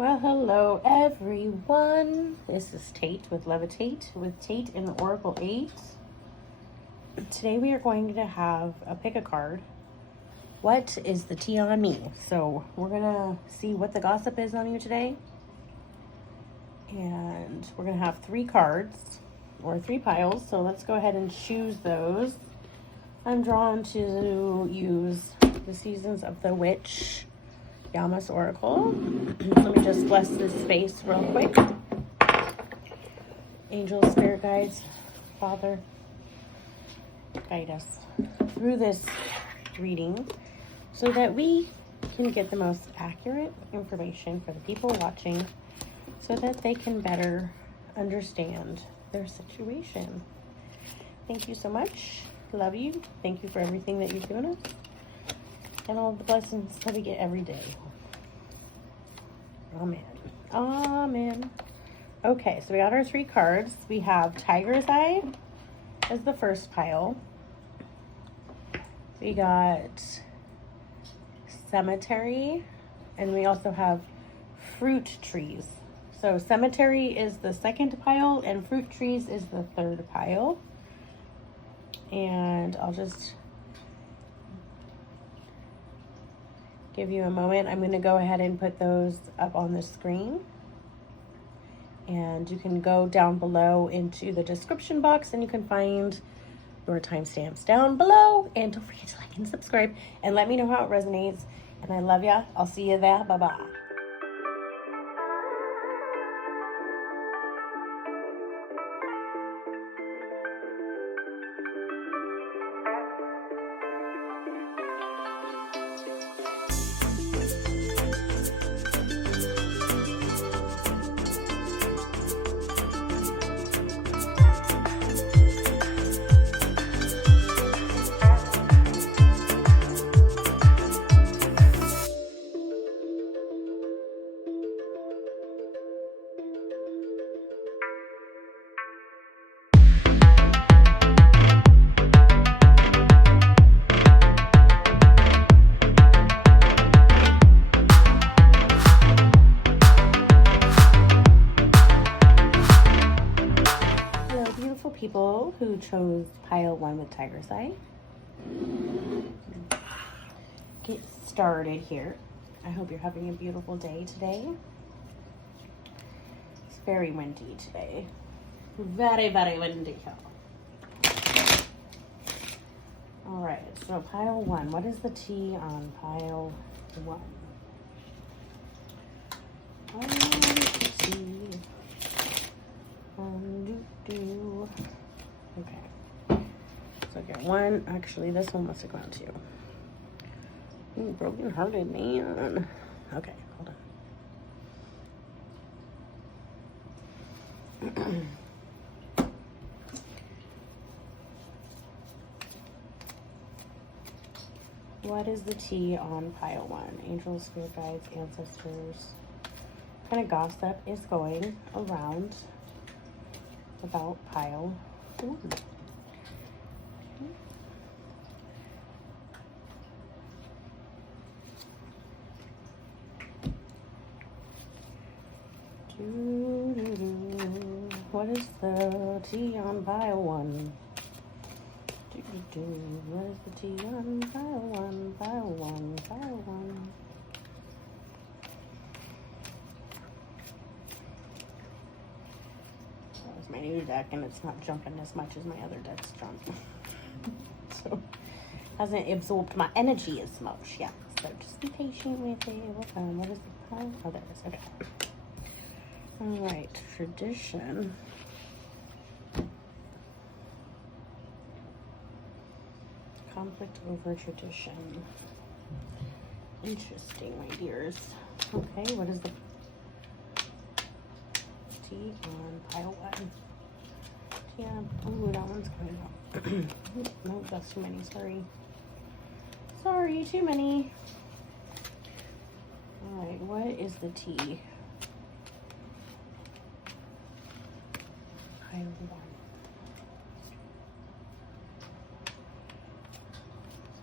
Well, hello everyone. This is Tate with Levitate with Tate and Oracle 8. Today we are going to have a pick a card. What is the tea on me? So we're gonna see what the gossip is on you today. And we're gonna have 3 cards or 3 piles. So let's go ahead and choose those. I'm drawn to use the Seasons of the Witch Yamas Oracle. Let me just bless this space real quick. Angels, spirit guides, Father, guide us through this reading so that we can get the most accurate information for the people watching so that they can better understand their situation. Thank you so much. Love you. Thank you for everything that you've given us and all the blessings that we get every day. Amen. Amen. Okay, so we got our 3 cards. We have Tiger's Eye as the first pile. We got Cemetery, and we also have Fruit Trees. So Cemetery is the second pile, and Fruit Trees is the third pile. And I'll just give you a moment. I'm going to go ahead and put those up on the screen. And you can go down below into the description box and you can find your timestamps down below. And don't forget to like and subscribe and let me know how it resonates. And I love ya. I'll see you there. Bye-bye. People who chose pile 1 with Tiger's Eye. Get started here. I hope you're having a beautiful day today. It's very windy today. Very, very windy. All right, so pile 1. What is the tea on pile 1? Okay. So I got 1. Actually, this one must have gone to. Broken hearted man. Okay, hold on. What is the tea on pile 1? Angels, spirit guides, ancestors. What kind of gossip is going around about pile 1? What is the tea on pile 1? What is the tea on pile 1? Pile 1, pile 1. That was my new deck, and it's not jumping as much as my other decks jump. So, hasn't absorbed my energy as much yet. So just be patient with it. It will come. What is the pile? Oh, there it is. Okay. All right, tradition. Conflict over tradition. Interesting, my dears. Okay, what is the tea on pile 1? Yeah, ooh, that one's coming up. No, that's too many, sorry. Sorry, too many. All right, what is the tea? Pile 1.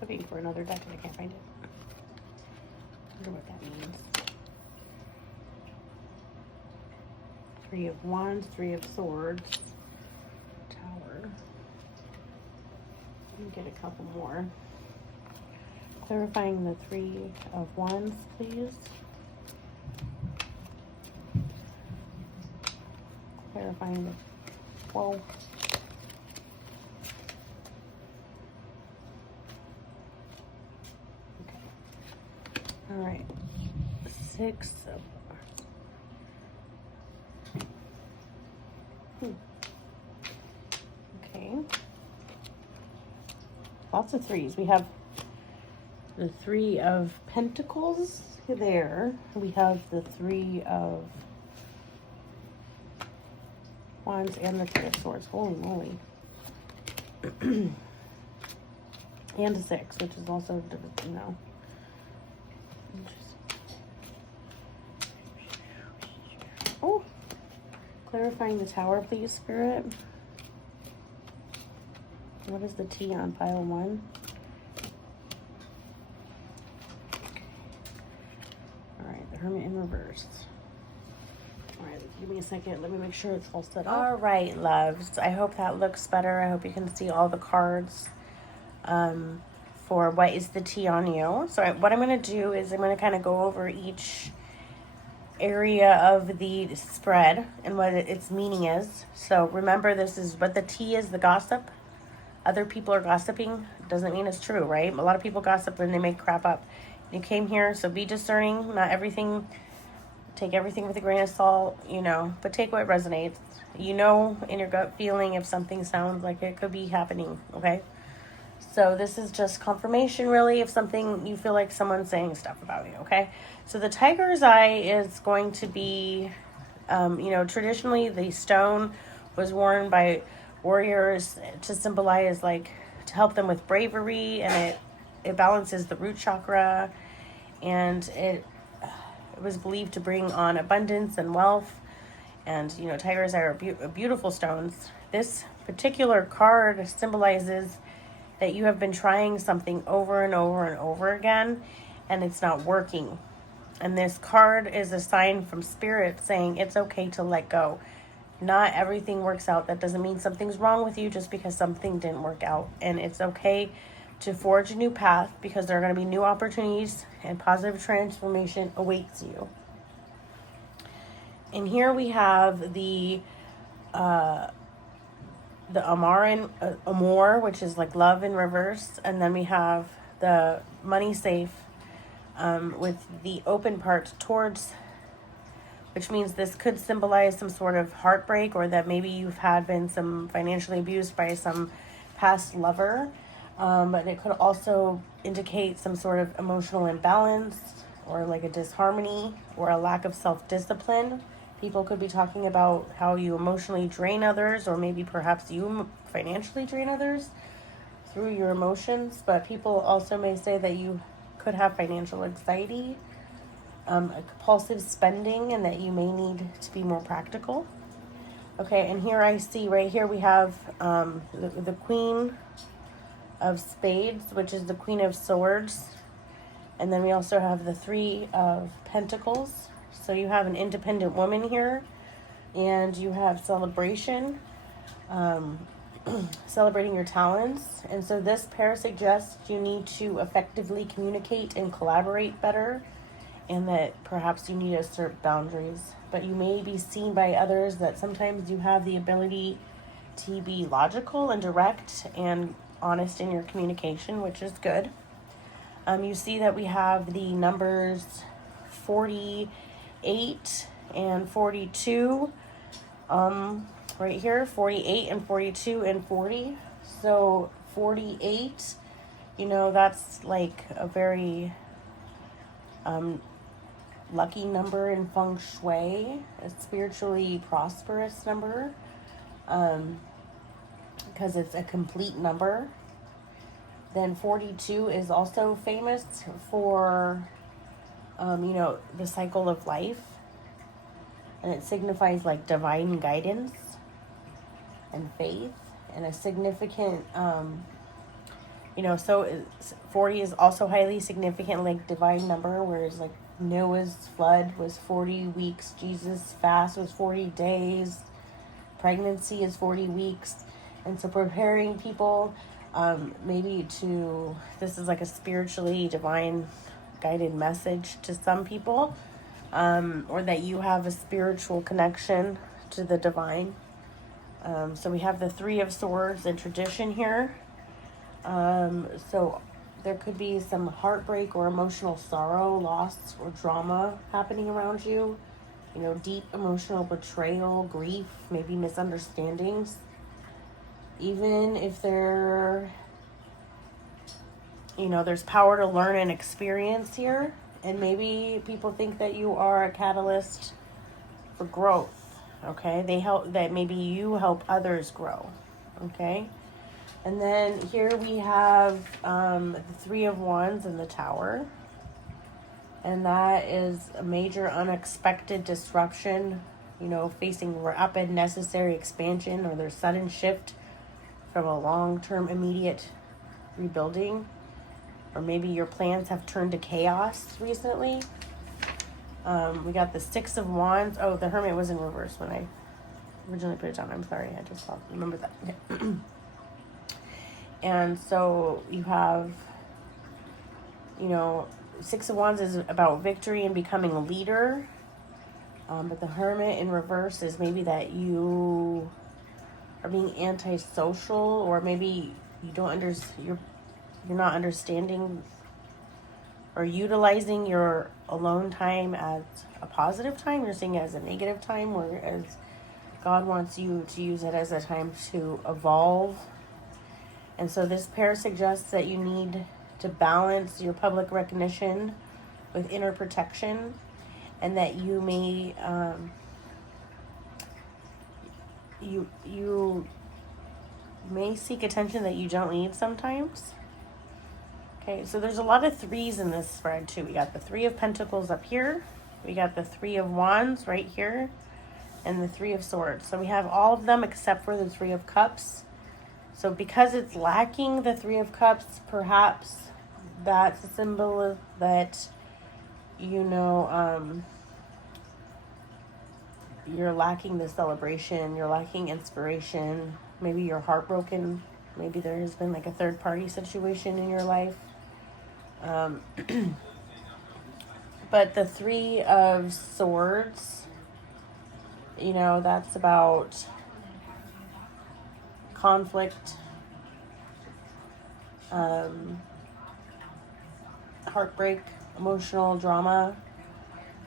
Looking for another deck and I can't find it. I wonder what that means. Three of Wands, Three of Swords, Tower. Let me get a couple more. Clarifying the Three of Wands, please. Clarifying the, whoa. Okay. All right. Six of, okay. Lots of threes. We have the Three of Pentacles there. We have the Three of Wands and the Three of Swords. Holy moly. And a six, which is also different, you know. Oh, clarifying the Tower, please, Spirit. What is the T on pile 1? All right, the Hermit in reverse. All right, give me a second. Let me make sure it's all set up. All right, loves. I hope that looks better. I hope you can see all the cards for what is the T on you. So what I'm going to do is I'm going to kind of go over each area of the spread and what its meaning is. So remember, this is what the T is, the gossip. Other people are gossiping. Doesn't mean it's true, right? A lot of people gossip and they make crap up. You came here, so be discerning. Not everything, take everything with a grain of salt, you know, but take what resonates. You know in your gut feeling if something sounds like it could be happening, okay? So this is just confirmation, really, if something, you feel like someone's saying stuff about you, okay? So the tiger's eye is going to be, you know, traditionally the stone was worn by warriors to symbolize, like, to help them with bravery, and it balances the root chakra, and it was believed to bring on abundance and wealth. And, you know, tiger's eye are beautiful stones. This particular card symbolizes that you have been trying something over and over and over again, and it's not working. And this card is a sign from Spirit saying it's okay to let go. Not everything works out. That doesn't mean something's wrong with you just because something didn't work out. And it's okay to forge a new path because there are going to be new opportunities and positive transformation awaits you. And here we have the Amor, which is like love in reverse. And then we have the money safe with the open part towards, which means this could symbolize some sort of heartbreak, or that maybe you've been some financially abused by some past lover. But it could also indicate some sort of emotional imbalance, or like a disharmony, or a lack of self-discipline. People could be talking about how you emotionally drain others, or maybe perhaps you financially drain others through your emotions. But people also may say that you could have financial anxiety, a compulsive spending, and that you may need to be more practical. Okay, and here I see right here we have the Queen of Spades, which is the Queen of Swords. And then we also have the Three of Pentacles. So you have an independent woman here, and you have celebration, celebrating your talents. And so this pair suggests you need to effectively communicate and collaborate better, and that perhaps you need to assert boundaries. But you may be seen by others that sometimes you have the ability to be logical and direct and honest in your communication, which is good. You see that we have the numbers 48 and 42 right here, 48 and 42 and 40. So 48, you know, that's like a very lucky number in feng shui, a spiritually prosperous number, because it's a complete number. Then 42 is also famous for, you know, the cycle of life. And it signifies like divine guidance and faith, and a significant, you know, so 40 is also highly significant, like divine number, whereas like Noah's flood was 40 weeks. Jesus' fast was 40 days. Pregnancy is 40 weeks. And so preparing people maybe to, this is like a spiritually divine guided message to some people, or that you have a spiritual connection to the divine. So we have the Three of Swords in tradition here. So there could be some heartbreak or emotional sorrow, loss, or drama happening around you. You know, deep emotional betrayal, grief, maybe misunderstandings. Even if there, you know, there's power to learn and experience here. And maybe people think that you are a catalyst for growth. Okay, they help, that maybe you help others grow. Okay. And then here we have the Three of Wands in the Tower. And that is a major unexpected disruption, you know, facing rapid necessary expansion, or their sudden shift from a long-term immediate rebuilding. Or maybe your plans have turned to chaos recently. We got the Six of Wands. Oh, the Hermit was in reverse when I originally put it down. I'm sorry, I just remembered that. Okay. And so you have, you know, Six of Wands is about victory and becoming a leader. But the Hermit in reverse is maybe that you are being antisocial, or maybe you don't you're not understanding or utilizing your alone time as a positive time. You're seeing it as a negative time, whereas God wants you to use it as a time to evolve. And so this pair suggests that you need to balance your public recognition with inner protection, and that you may you may seek attention that you don't need sometimes. Okay, so there's a lot of threes in this spread too. We got the Three of Pentacles up here. We got the Three of Wands right here. And the Three of Swords. So we have all of them except for the Three of Cups. So because it's lacking the Three of Cups, perhaps that's a symbol that, you know, you're lacking the celebration, you're lacking inspiration, maybe you're heartbroken, maybe there has been like a third party situation in your life. But the Three of Swords, you know, that's about conflict, heartbreak, emotional drama.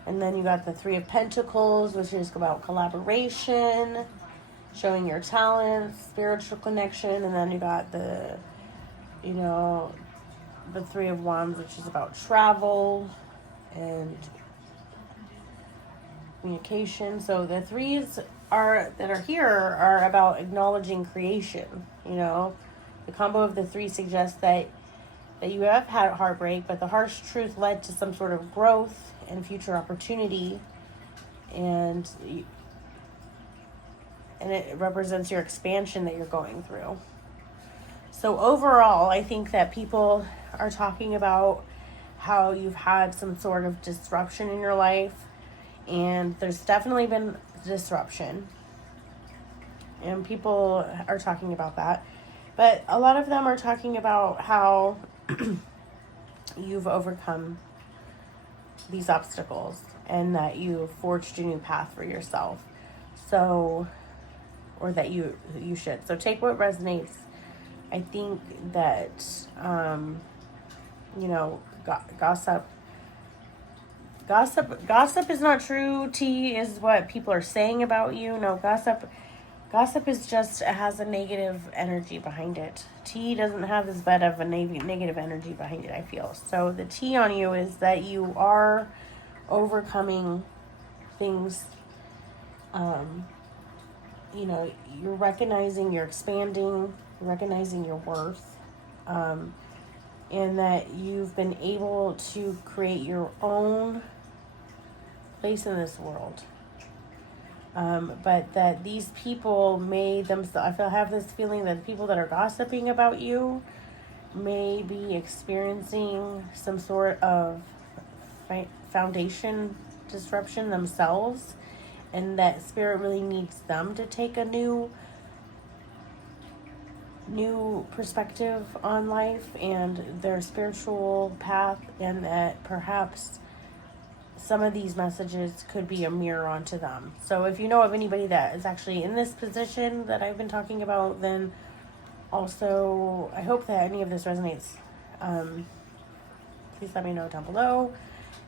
And then you got the Three of Pentacles, which is about collaboration, showing your talents, spiritual connection. And then you got the, you know, the Three of Wands, which is about travel and communication. So the threes that are here are about acknowledging creation. You know, the combo of the three suggests that you have had heartbreak, but the harsh truth led to some sort of growth and future opportunity, and it represents your expansion that you're going through. So overall, I think that people are talking about how you've had some sort of disruption in your life, and there's definitely been disruption, and people are talking about that. But a lot of them are talking about how you've overcome these obstacles and that you forged a new path for yourself. So, or that you should. So take what resonates. I think that, you know, gossip is not true. Tea is what people are saying about you. No, gossip is just, it has a negative energy behind it. Tea doesn't have as bad of a negative energy behind it, I feel. So the tea on you is that you are overcoming things. You know, you're recognizing, you're expanding, recognizing your worth, and that you've been able to create your own place in this world. But that these people may themselves, I have this feeling that the people that are gossiping about you may be experiencing some sort of foundation disruption themselves, and that spirit really needs them to take a new perspective on life and their spiritual path, and that perhaps some of these messages could be a mirror onto them. So if you know of anybody that is actually in this position that I've been talking about, then also I hope that any of this resonates. Please let me know down below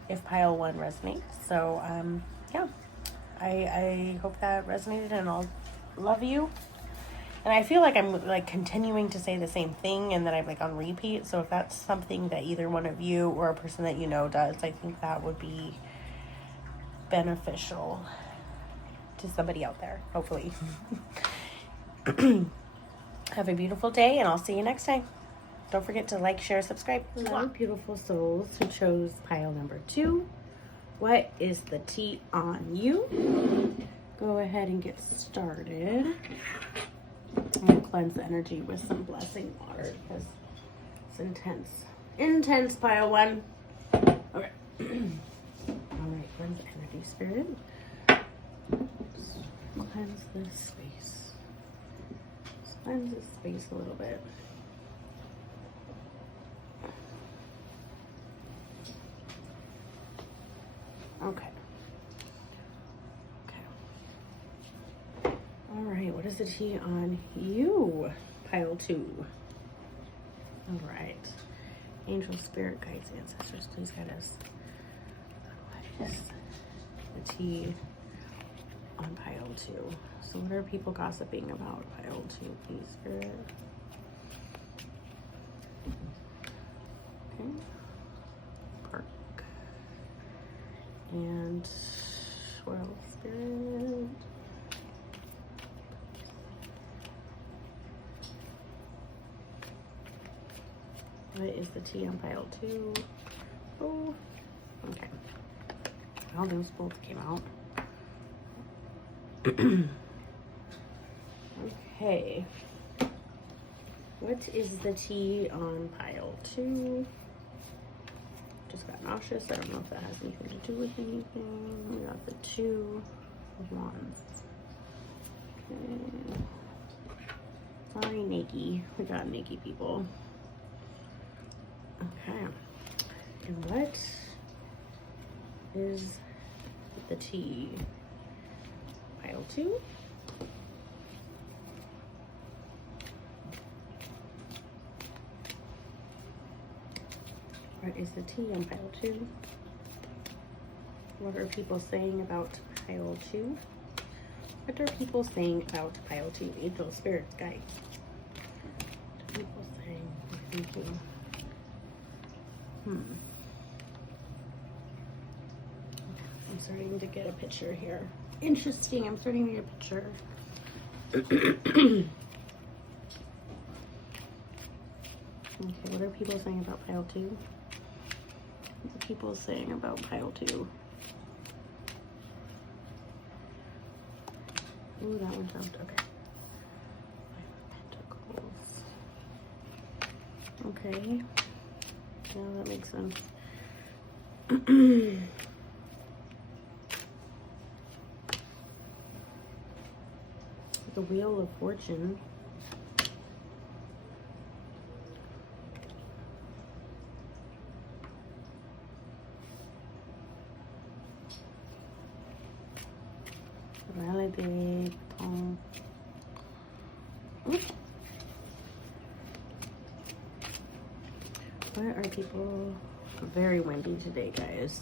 if pile 1 resonates. So yeah, I hope that resonated, and I'll love you. And I feel like I'm like continuing to say the same thing and that I'm like on repeat. So if that's something that either one of you or a person that you know does, I think that would be beneficial to somebody out there, hopefully. Have a beautiful day, and I'll see you next time. Don't forget to like, share, subscribe. Hello, beautiful souls who chose pile number 2. What is the tea on you? Go ahead and get started. I'm going to cleanse the energy with some blessing water because it's intense. Intense, pile 1. Okay. Alright, cleanse the energy, spirit. Just cleanse this space. Just cleanse this space a little bit. Okay. Alright, what is the tea on you? Pile 2. Alright. Angel, spirit, guides, ancestors, please guide us. What is the tea on pile 2? So what are people gossiping about? Pile 2, please, spirit. Okay. Park. And swirl, spirit. What is the tea on pile 2? Oh, okay. Well, those both came out. Okay. What is the tea on pile 2? Just got nauseous. I don't know if that has anything to do with anything. We got the 2 of Wands. Okay. Sorry, Nakey. We got Nakey people. Okay, and what is the tea? Pile 2. What is the tea on pile 2? What are people saying about pile 2? What are people saying about pile 2? Angel, spirits, guides. What are people saying? Thinking. I'm starting to get a picture here. Interesting. I'm starting to get a picture. Okay, what are people saying about pile 2? What are people saying about pile 2? Ooh, that one jumped. Okay. 5 of Pentacles. Okay. Yeah, that makes sense. The Wheel of Fortune. Validate. Why are people very windy today, guys?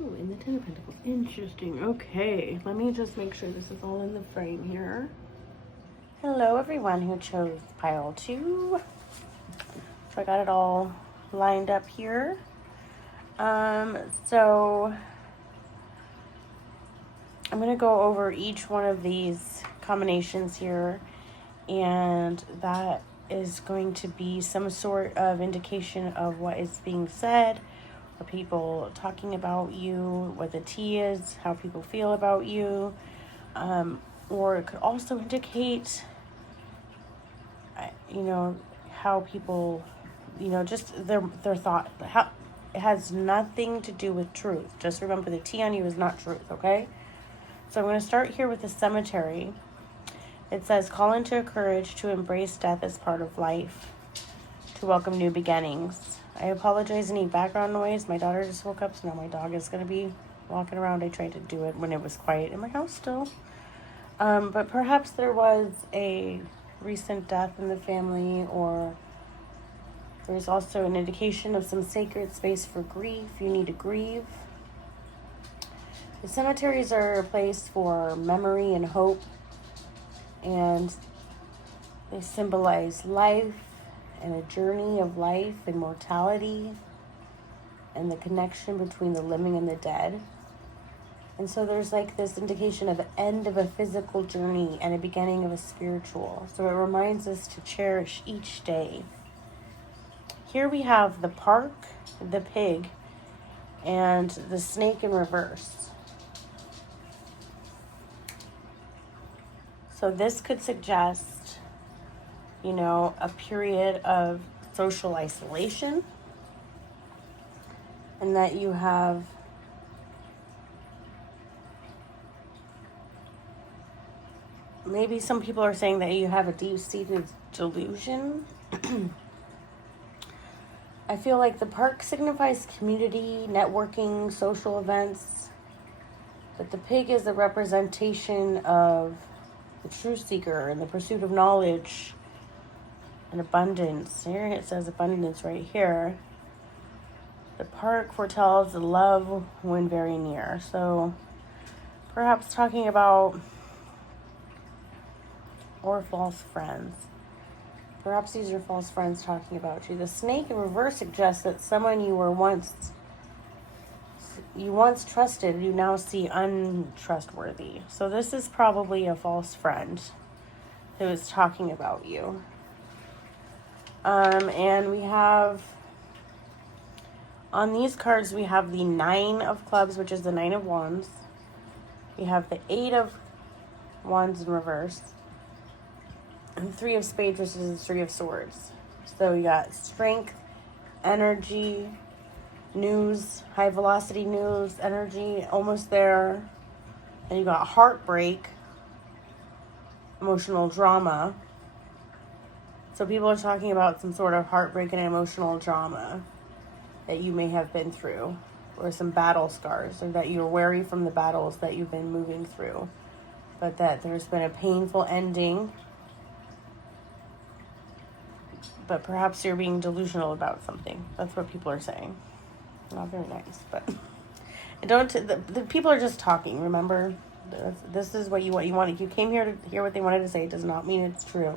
Ooh, in the 10 of Pentacles. Interesting. Okay, let me just make sure this is all in the frame here. Hello, everyone who chose pile 2. So I got it all lined up here. So I'm going to go over each one of these combinations here, and that is going to be some sort of indication of what is being said, or people talking about you, what the tea is, how people feel about you, or it could also indicate, you know, how people, you know, just their thought, It has nothing to do with truth. Just remember, the T on you is not truth, okay? So I'm going to start here with the cemetery. It says, call into courage to embrace death as part of life, to welcome new beginnings. I apologize any background noise. My daughter just woke up, so now my dog is going to be walking around. I tried to do it when it was quiet in my house still. But perhaps there was a recent death in the family, or there's also an indication of some sacred space for grief. You need to grieve. The cemeteries are a place for memory and hope, and they symbolize life and a journey of life and mortality and the connection between the living and the dead. And so there's like this indication of the end of a physical journey and a beginning of a spiritual. So it reminds us to cherish each day. Here we have the park, the pig, and the snake in reverse. So this could suggest, you know, a period of social isolation, and that you have maybe some people are saying that you have a deep-seated delusion. I feel like the park signifies community, networking, social events, but the pig is a representation of the truth seeker and the pursuit of knowledge and abundance. Here it says abundance right here. The park foretells the love when very near. So perhaps talking about, or false friends. Perhaps these are false friends talking about you. The snake in reverse suggests that someone you once trusted, you now see untrustworthy. So this is probably a false friend who is talking about you. And we have, on these cards, we have the 9 of clubs, which is the 9 of wands. We have the 8 of wands in reverse. And 3 of spades, which is the 3 of swords. So you got strength, energy, news, high velocity news, energy, almost there. And you got heartbreak, emotional drama. So people are talking about some sort of heartbreak and emotional drama that you may have been through, or some battle scars, or that you're wary from the battles that you've been moving through, but that there's been a painful ending. But perhaps you're being delusional about something. That's what people are saying. Not very nice, but the people are just talking. Remember, this is what you want. If you came here to hear what they wanted to say, it does not mean it's true.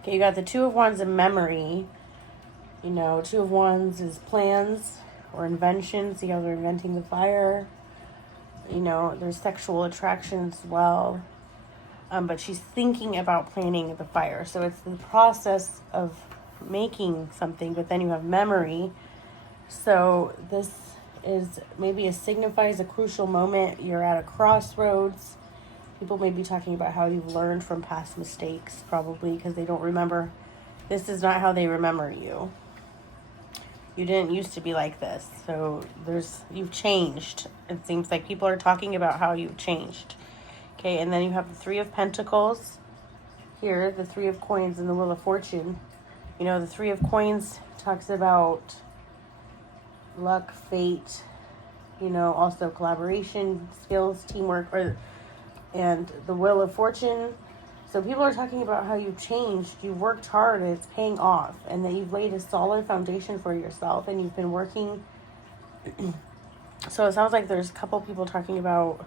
Okay, you got the 2 of wands in memory. You know, 2 of wands is plans or invention. See how they're inventing the fire. You know, there's sexual attraction as well. But she's thinking about planning the fire. So it's the process of making something, but then you have memory. So this is maybe signifies a crucial moment. You're at a crossroads. People may be talking about how you've learned from past mistakes, probably, because they don't remember. This is not how they remember you. You didn't used to be like this. So you've changed. It seems like people are talking about how you've changed. Okay, and then you have the 3 of Pentacles here, the 3 of Coins, and the Wheel of Fortune. You know, the 3 of Coins talks about luck, fate, you know, also collaboration, skills, teamwork, and the Wheel of Fortune. So people are talking about how you've changed, you've worked hard, and it's paying off, and that you've laid a solid foundation for yourself, and you've been working. So it sounds like there's a couple people talking about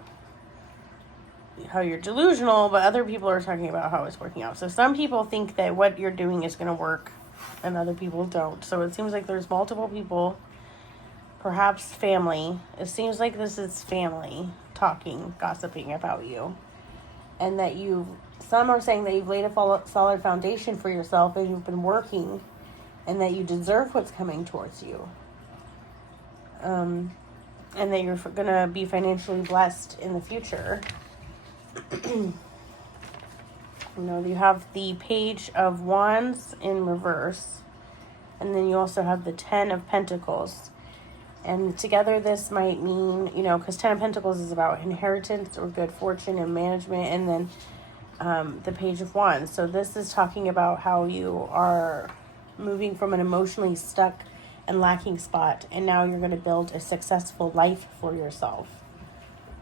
how you're delusional, but other people are talking about how it's working out. So some people think that what you're doing is going to work, and other people don't. So it seems like there's multiple people, perhaps family. It seems like this is family talking, gossiping about you. And that some are saying that you've laid a solid foundation for yourself, and you've been working, and that you deserve what's coming towards you. And that you're going to be financially blessed in the future. You know, you have the Page of Wands in reverse. And then you also have the 10 of Pentacles. And together this might mean, you know, because 10 of Pentacles is about inheritance or good fortune and management. And then the Page of Wands. So this is talking about how you are moving from an emotionally stuck and lacking spot. And now you're going to build a successful life for yourself.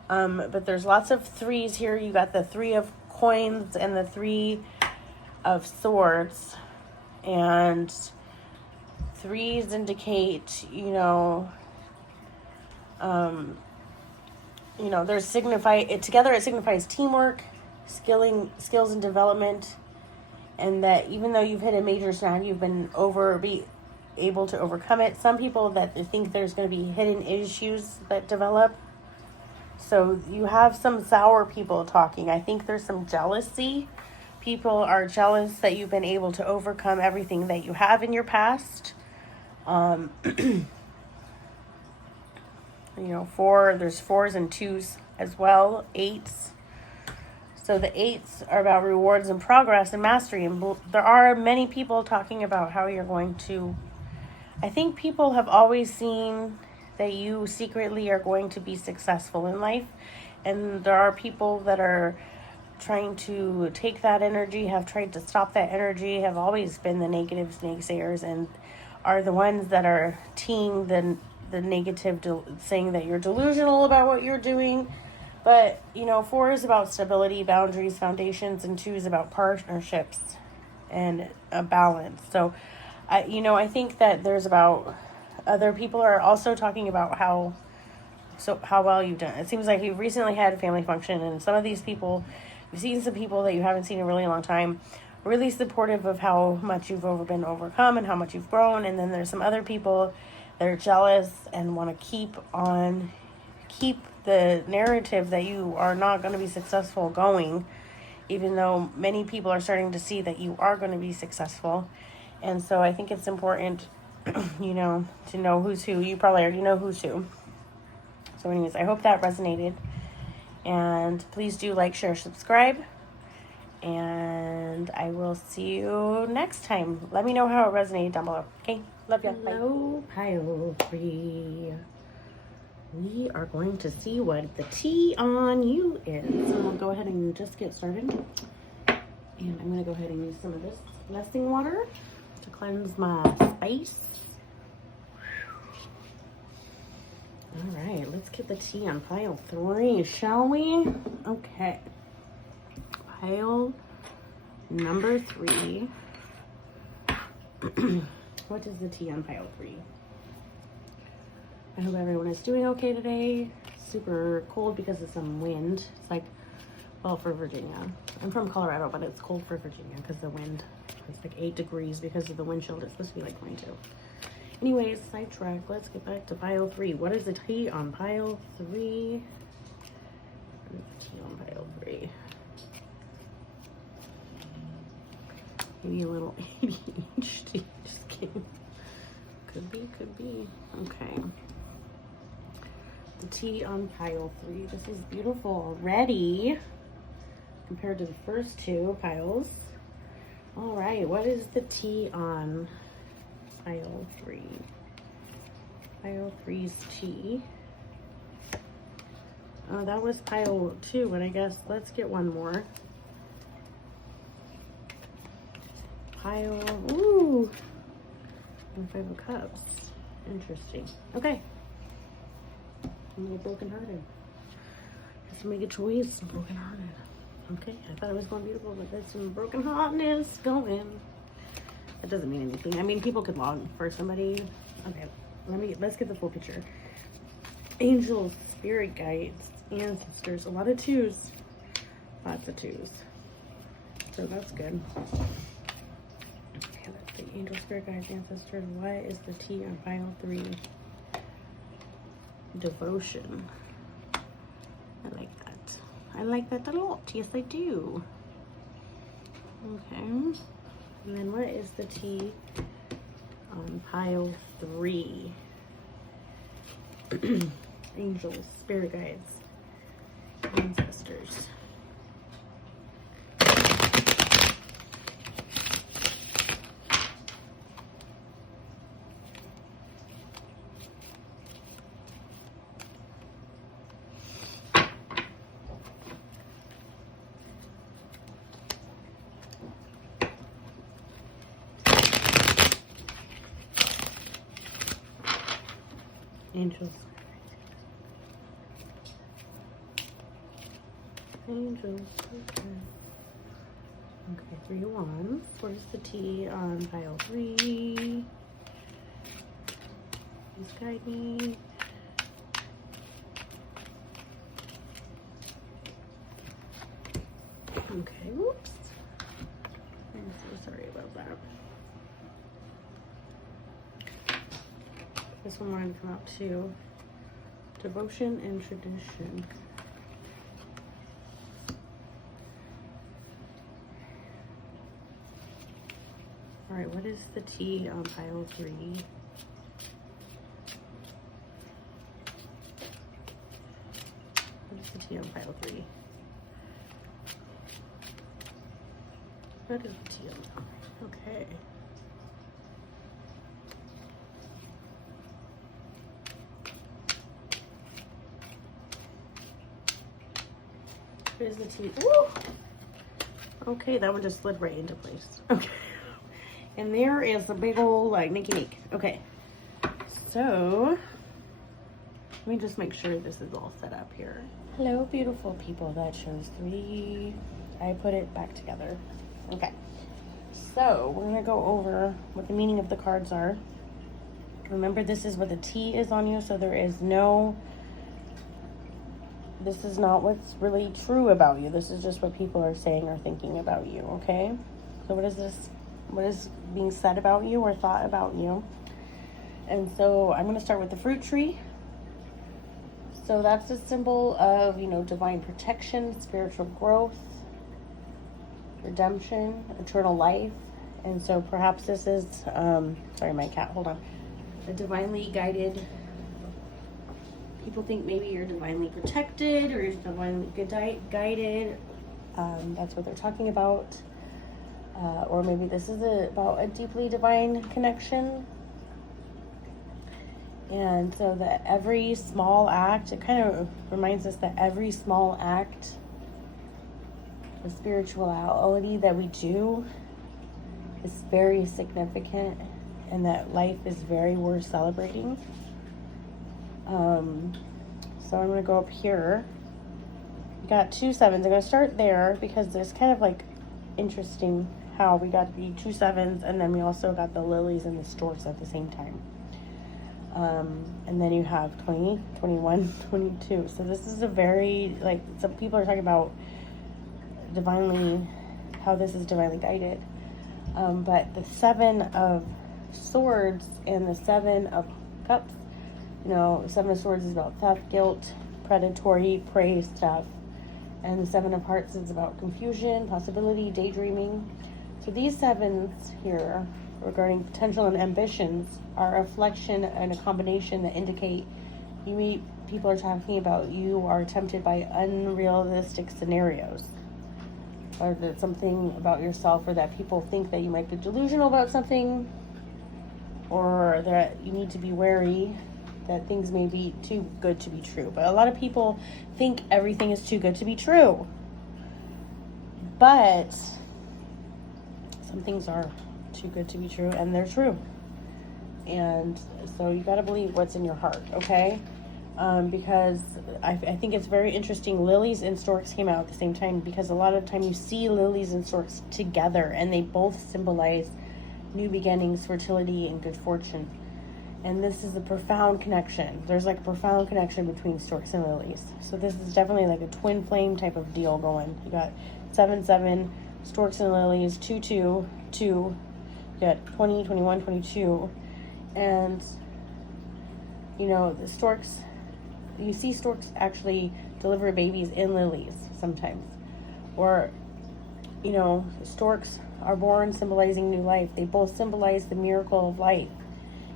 But there's lots of threes here. You got the 3 of Coins and the 3 of Swords. And threes indicate, there's together it signifies teamwork, skills and development, and that even though you've hit a major snag, you've been able to overcome it. Some people that think there's going to be hidden issues that develop. So you have some sour people talking. I think there's some jealousy. People are jealous that you've been able to overcome everything that you have in your past. There's 4s and 2s as well, 8s. So the 8s are about rewards and progress and mastery. And there are many people talking about how you're going to... I think people have always seen that you secretly are going to be successful in life. And there are people that are trying to take that energy, have tried to stop that energy, have always been the negative naysayers, and are the ones that are teeing the negative, saying that you're delusional about what you're doing. But, 4 is about stability, boundaries, foundations, and 2 is about partnerships and a balance. So, I think that there's about... Other people are also talking about how well you've done. It seems like you've recently had a family function, and some of these people, you've seen some people that you haven't seen in a really long time, really supportive of how much you've been overcome and how much you've grown. And then there's some other people that are jealous and want to keep the narrative that you are not going to be successful going, even though many people are starting to see that you are going to be successful. And so I think it's important, to know who's who. You probably already know who's who. So anyways, I hope that resonated. And please do like, share, subscribe. And I will see you next time. Let me know how it resonated down below. Okay? Love you. Hello, pile 3. We are going to see what the tea on you is. So I'll go ahead and just get started. And I'm going to go ahead and use some of this blessing water to cleanse my space. All right, let's get the tea on pile 3, shall we? Okay. Pile number 3. What is the tea on pile 3? I hope everyone is doing okay today. Super cold because of some wind. It's like, well, for Virginia. I'm from Colorado, but it's cold for Virginia because of the wind. It's like 8 degrees because of the wind chill. It's supposed to be like 22. Anyways, sidetrack. Let's get back to pile 3. What is the tea on pile 3? What is the tea on pile 3? Maybe a little ADHD. Just kidding. Could be. Okay. The tea on pile 3. This is beautiful already compared to the first 2 piles. All right, what is the tea on pile 3? Pile 3's tea. Oh, that was pile 2, but I guess let's get one more. Pile, ooh, and 5 of Cups. Interesting. Okay. I'm gonna get brokenhearted. Have to make a choice. I'm brokenhearted. Okay, I thought it was going beautiful, but there's some brokenheartedness going. That doesn't mean anything. I mean, people could long for somebody. Okay, let's get the full picture. Angels, spirit guides, ancestors, a lot of 2s. Lots of 2s. So that's good. Okay, let's see. Angel, spirit guides, ancestors. What is the tea on pile 3? Devotion. I like that. I like that a lot. Yes, I do. Okay. And then what is the tea on pile 3? Angels, spirit guides, ancestors. Angels. Angels. Okay, 3 of Wands. Where's the T on pile 3? Please guide me. Okay, whoops. I'm so sorry about that. This one wanted to come out too. Devotion and tradition. Alright, what is the T on pile 3? What is the T on pile 3? What is the T on pile? Okay. What is the T? Woo! Okay, that one just slid right into place. Okay. And there is a big old, like, Nicky Nick. Okay. So, let me just make sure this is all set up here. Hello, beautiful people. That shows 3. I put it back together. Okay. So, we're going to go over what the meaning of the cards are. Remember, this is what the T is on you, so there is no... This is not what's really true about you. This is just what people are saying or thinking about you, okay? So what is this? What is being said about you or thought about you? And so I'm going to start with the fruit tree. So that's a symbol of, you know, divine protection, spiritual growth, redemption, eternal life. And so perhaps this is, sorry, my cat, hold on. A divinely guided, people think maybe you're divinely protected or you're divinely guided. That's what they're talking about. Or maybe this is about a deeply divine connection. And so that every small act, it kind of reminds us that every small act of spirituality that we do is very significant and that life is very worth celebrating. So I'm going to go up here. We got 2 7s. I'm going to start there because there's kind of like interesting how we got the 2 7s and then we also got the lilies and the storks at the same time. And then you have 20, 21, 22. So this is a very, like, some people are talking about divinely, how this is divinely guided. But the 7 of swords and the 7 of cups, you know, 7 of swords is about theft, guilt, predatory, prey stuff. And the 7 of hearts is about confusion, possibility, daydreaming. So these 7s here regarding potential and ambitions are a reflection and a combination that indicate people are talking about you are tempted by unrealistic scenarios, or that something about yourself, or that people think that you might be delusional about something, or that you need to be wary that things may be too good to be true. But a lot of people think everything is too good to be true, but some things are too good to be true, and they're true. And so you got to believe what's in your heart, okay? Because I think it's very interesting. Lilies and storks came out at the same time, because a lot of the time you see lilies and storks together, and they both symbolize new beginnings, fertility, and good fortune. And this is a profound connection. There's like a profound connection between storks and lilies. So this is definitely like a twin flame type of deal going. You got 7 7, storks and lilies, 2 2 2. You got 20, 21, 22. And, you know, the storks, you see storks actually deliver babies in lilies sometimes. Or, you know, storks are born symbolizing new life. They both symbolize the miracle of life.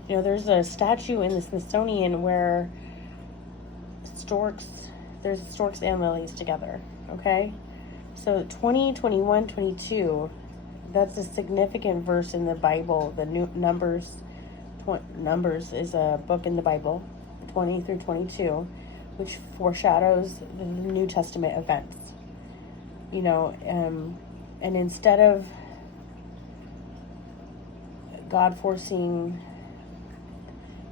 You know, there's a statue in the Smithsonian where there's storks and lilies together, okay? So 20, 21, 22, that's a significant verse in the Bible. The Numbers is a book in the Bible, 20 through 22, which foreshadows the New Testament events. You know, and instead of God forcing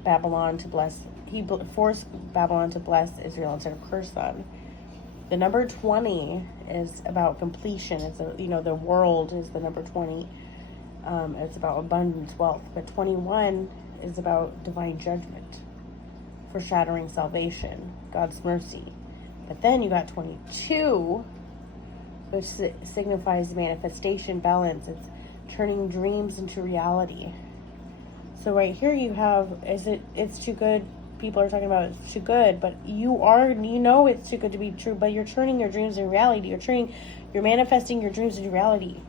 Babylon to bless he forced Babylon to bless Israel instead of curse them. The number 20 is about completion. It's the world is the number 20. It's about abundance, wealth. But 21 is about divine judgment, foreshadowing salvation, God's mercy. But then you got 22, which signifies manifestation, balance. It's turning dreams into reality. So right here you have, it's too good. People are talking about it's too good, but you know it's too good to be true, but you're turning your dreams into reality. You're manifesting your dreams into reality.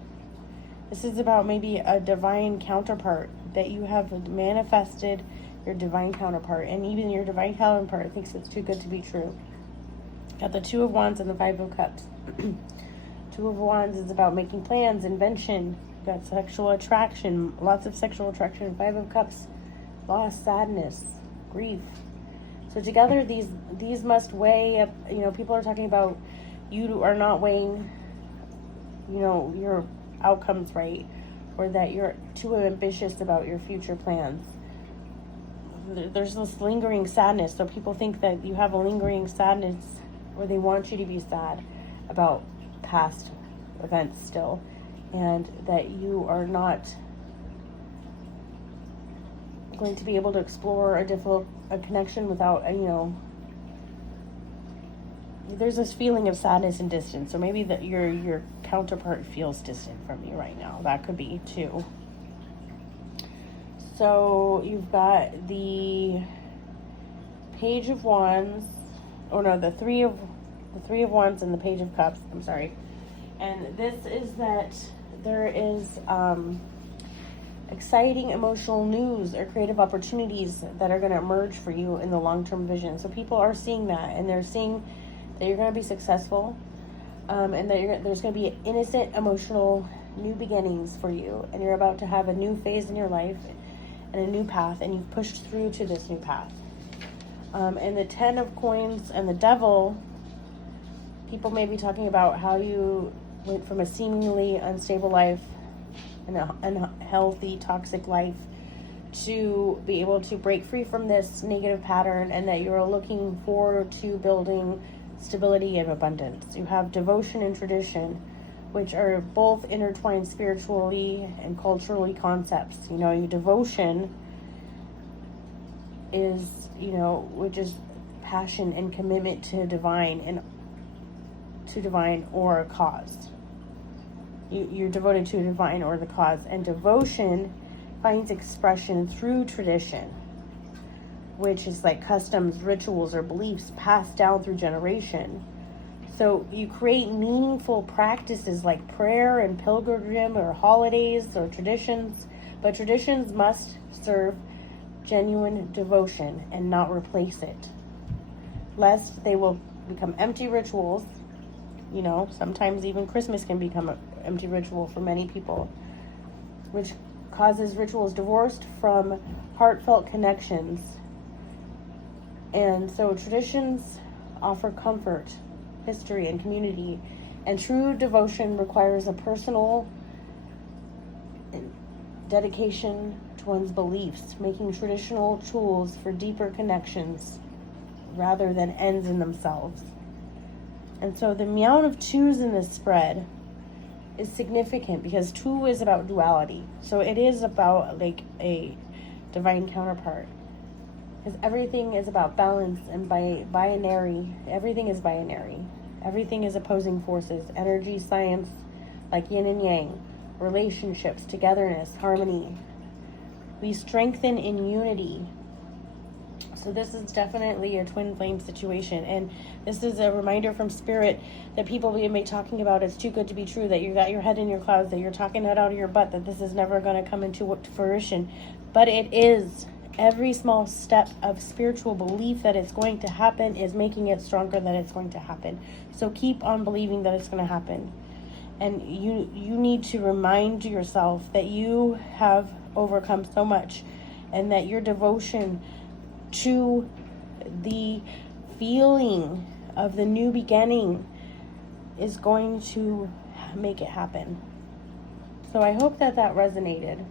This is about maybe a divine counterpart that you have manifested, your divine counterpart, and even your divine counterpart thinks it's too good to be true. Got the Two of Wands and the Five of Cups. Two of Wands is about making plans, invention. Got sexual attraction, lots of sexual attraction. Five of Cups, loss, sadness, grief. So together these must weigh up. People are talking about you are not weighing your outcomes right, or that you're too ambitious about your future plans. There's this lingering sadness. So people think that you have a lingering sadness, or they want you to be sad about past events still, and that you are not going to be able to explore a connection without there's this feeling of sadness and distance. So maybe that your counterpart feels distant from you right now. That could be too. So you've got the Page of Wands, the Three of Wands and the Page of Cups. I'm sorry. And this is that there is exciting emotional news or creative opportunities that are going to emerge for you in the long-term vision. So people are seeing that, and they're seeing that you're going to be successful, and that there's going to be innocent, emotional new beginnings for you, and you're about to have a new phase in your life and a new path, and you've pushed through to this new path. And the 10 of Coins and the Devil, people may be talking about how you went from a seemingly unstable life and an unhealthy, toxic life to be able to break free from this negative pattern, and that you're looking forward to building stability and abundance. You have devotion and tradition, which are both intertwined spiritually and culturally concepts. Your devotion is, which is passion and commitment to divine or a cause. You're devoted to a divine or the cause. And devotion finds expression through tradition, which is like customs, rituals, or beliefs passed down through generation. So you create meaningful practices like prayer and pilgrimage or holidays or traditions, but traditions must serve genuine devotion and not replace it, lest they will become empty rituals. Sometimes even Christmas can become an empty ritual for many people, which causes rituals divorced from heartfelt connections. And so traditions offer comfort, history, and community, and true devotion requires a personal dedication to one's beliefs, making traditional tools for deeper connections rather than ends in themselves. And so the amount of twos in this spread is significant because 2 is about duality. So it is about like a divine counterpart. Because everything is about balance and binary. Everything is binary. Everything is opposing forces. Energy, science, like yin and yang. Relationships, togetherness, harmony. We strengthen in unity. So this is definitely a twin flame situation. And this is a reminder from Spirit that people may be talking about it's too good to be true, that you got your head in your clouds, that you're talking that out of your butt, that this is never going to come into fruition. But it is. Every small step of spiritual belief that it's going to happen is making it stronger that it's going to happen. So keep on believing that it's going to happen. And you need to remind yourself that you have overcome so much, and that your devotion to the feeling of the new beginning is going to make it happen. So I hope that resonated.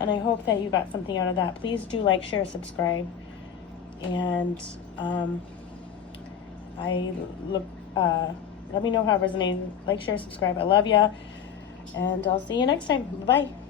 And I hope that you got something out of that. Please do like, share, subscribe. And let me know how it resonated. Like, share, subscribe. I love ya. And I'll see you next time. Bye-bye.